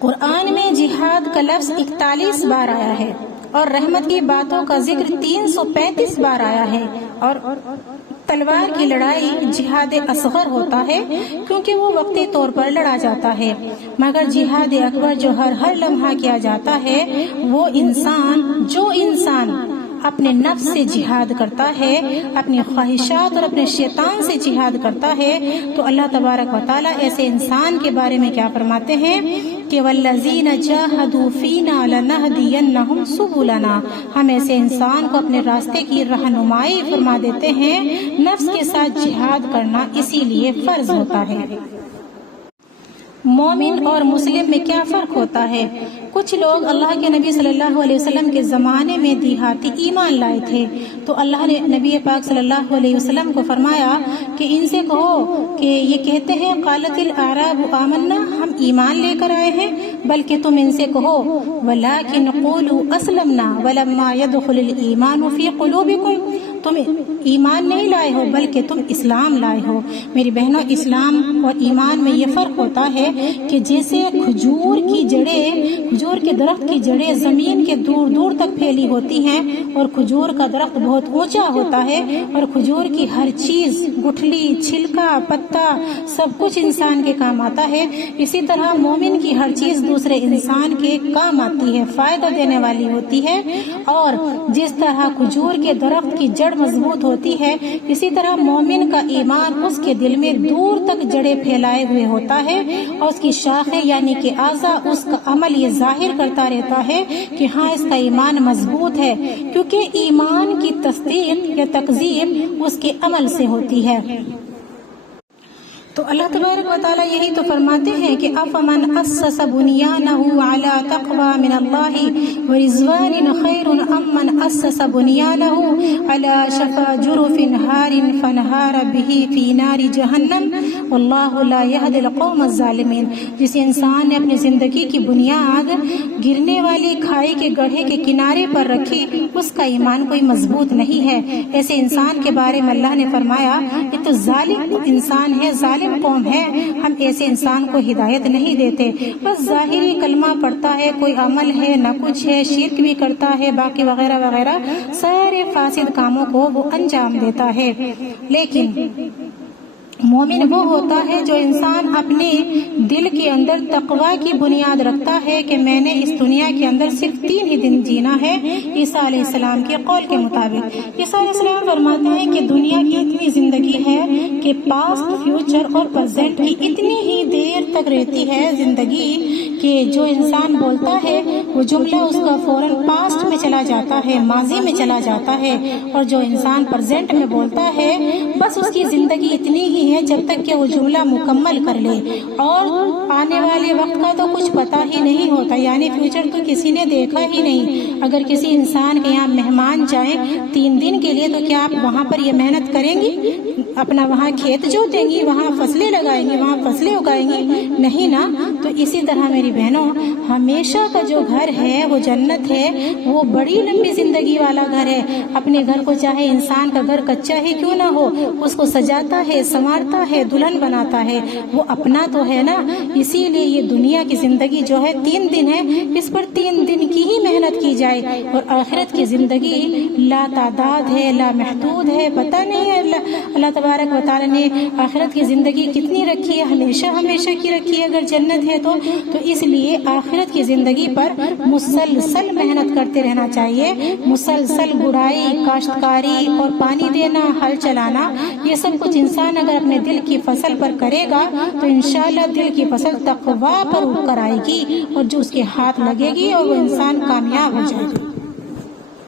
قرآن میں جہاد کا لفظ 41 بار آیا ہے اور رحمت کی باتوں کا ذکر 335 بار آیا ہے، اور تلوار کی لڑائی جہاد اصغر ہوتا ہے کیونکہ وہ وقتی طور پر لڑا جاتا ہے، مگر جہاد اکبر جو ہر لمحہ کیا جاتا ہے وہ جو انسان اپنے نفس سے جہاد کرتا ہے، اپنی خواہشات اور اپنے شیطان سے جہاد کرتا ہے، تو اللہ تبارک و تعالیٰ ایسے انسان کے بارے میں کیا فرماتے ہیں کہ وَالَّذِينَ جَاهَدُوا فِينَا لَنَهْدِيَنَّهُمْ سُبُلَنَا، ہم ایسے انسان کو اپنے راستے کی رہنمائی فرما دیتے ہیں۔ نفس کے ساتھ جہاد کرنا اسی لیے فرض ہوتا ہے۔ مومن اور مسلم میں کیا فرق ہوتا ہے؟ کچھ لوگ اللہ کے نبی صلی اللہ علیہ وسلم کے زمانے میں دیہاتی ایمان لائے تھے، تو اللہ نے نبی پاک صلی اللہ علیہ وسلم کو فرمایا کہ ان سے کہو کہ یہ کہتے ہیں قالت الاعراب آمنا، ہم ایمان لے کر آئے ہیں، بلکہ تم ان سے کہو ولکن قولوا اسلمنا ولما يدخل الایمان فی قلوبکم، تم ایمان نہیں لائے ہو بلکہ تم اسلام لائے ہو۔ میری بہنوں، اسلام اور ایمان میں یہ فرق ہوتا ہے کہ جیسے کھجور کے درخت کی جڑیں زمین کے دور دور تک پھیلی ہوتی ہیں اور کھجور کا درخت بہت اونچا ہوتا ہے اور کھجور کی ہر چیز، گٹھلی، چھلکا، پتا، سب کچھ انسان کے کام آتا ہے، اسی طرح مومن کی ہر چیز دوسرے انسان کے کام آتی ہے، فائدہ دینے والی ہوتی ہے، اور جس طرح کھجور کے درخت کی جڑ مضبوط ہوتی ہے، اسی طرح مومن کا ایمان اس کے دل میں دور تک جڑیں پھیلائے ہوئے ہوتا ہے، اور اس کی شاخیں یعنی کہ اعضاء اس کا عمل یہ ظاہر کرتا رہتا ہے کہ ہاں اس کا ایمان مضبوط ہے، کیونکہ ایمان کی تصدیق یا تکذیب اس کے عمل سے ہوتی ہے۔ تو اللہ تبارک و تعالیٰ یہی تو فرماتے ہیں کہ افمن اسس بنیانہ علی تقوی من اللہ ورضوان خیر ام من اسس بنیانہ علی شفا جرف ہار فانہار بہ فی نار جہنم واللہ لا یہدی القوم الظالمین۔ جس انسان نے اپنی زندگی کی بنیاد گرنے والی کھائی کے گڑھے کے کنارے پر رکھی، اس کا ایمان کوئی مضبوط نہیں ہے۔ ایسے انسان کے بارے میں اللہ نے فرمایا یہ تو ظالم انسان ہے، ظالم قوم ہے، ہم ایسے انسان کو ہدایت نہیں دیتے، بس ظاہری کلمہ پڑھتا ہے، کوئی عمل ہے نہ کچھ ہے، شرک بھی کرتا ہے، باقی وغیرہ وغیرہ سارے فاسد کاموں کو وہ انجام دیتا ہے۔ لیکن مومن وہ ہوتا ہے جو انسان اپنے دل کے اندر تقوی کی بنیاد رکھتا ہے کہ میں نے اس دنیا کے اندر صرف 3 ہی دن جینا ہے، عیسیٰ علیہ السلام کے قول کے مطابق۔ عیسیٰ علیہ السلام فرماتے ہیں کہ دنیا کی اتنی زندگی ہے کہ پاسٹ، فیوچر اور پریزنٹ کی اتنی ہی دیر تک رہتی ہے زندگی کہ جو انسان بولتا ہے وہ جملہ اس کا فوراً پاسٹ میں چلا جاتا ہے، ماضی میں چلا جاتا ہے، اور جو انسان پریزنٹ میں بولتا ہے بس اس کی زندگی اتنی ہی ہے جب تک کہ وہ جملہ مکمل کر لے، اور آنے والے وقت کا تو کچھ پتہ ہی نہیں ہوتا، یعنی فیوچر تو کسی نے دیکھا ہی نہیں۔ اگر کسی انسان کے یہاں مہمان جائیں 3 دن کے لیے تو کیا آپ وہاں پر یہ محنت کریں گی؟ اپنا وہاں کھیت جوتیں گی، وہاں فصلیں لگائیں گی، وہاں فصلیں اگائیں گی؟ نہیں نا۔ تو اسی طرح میری بہنوں، ہمیشہ کا جو گھر ہے وہ جنت ہے، وہ بڑی لمبی زندگی والا گھر ہے۔ اپنے گھر کو چاہے انسان کا گھر کچا ہی کیوں نہ ہو، اس کو سجاتا ہے، سنوارتا ہے، دلہن بناتا ہے، وہ اپنا تو ہے نا۔ اسی لیے یہ دنیا کی زندگی جو ہے 3 دن ہے، اس پر 3 دن کی ہی محنت کی جائے، اور آخرت کی زندگی لا تعداد ہے، لا محدود ہے، پتہ نہیں ہے اللہ تبارک و تعالی نے آخرت کی زندگی کتنی رکھی ہے، ہمیشہ کی رکھی ہے اگر جنت ہے تو اس لیے آخرت کی زندگی پر مسلسل محنت کرتے رہنا چاہیے، مسلسل گڑائی، کاشتکاری اور پانی دینا، ہل چلانا، یہ سب کچھ انسان اگر اپنے دل کی فصل پر کرے گا تو انشاءاللہ دل کی فصل تقویٰ پر اگ کر آئے گی، اور جو اس کے ہاتھ لگے گی اور وہ انسان کامیاب ہو جائے گا۔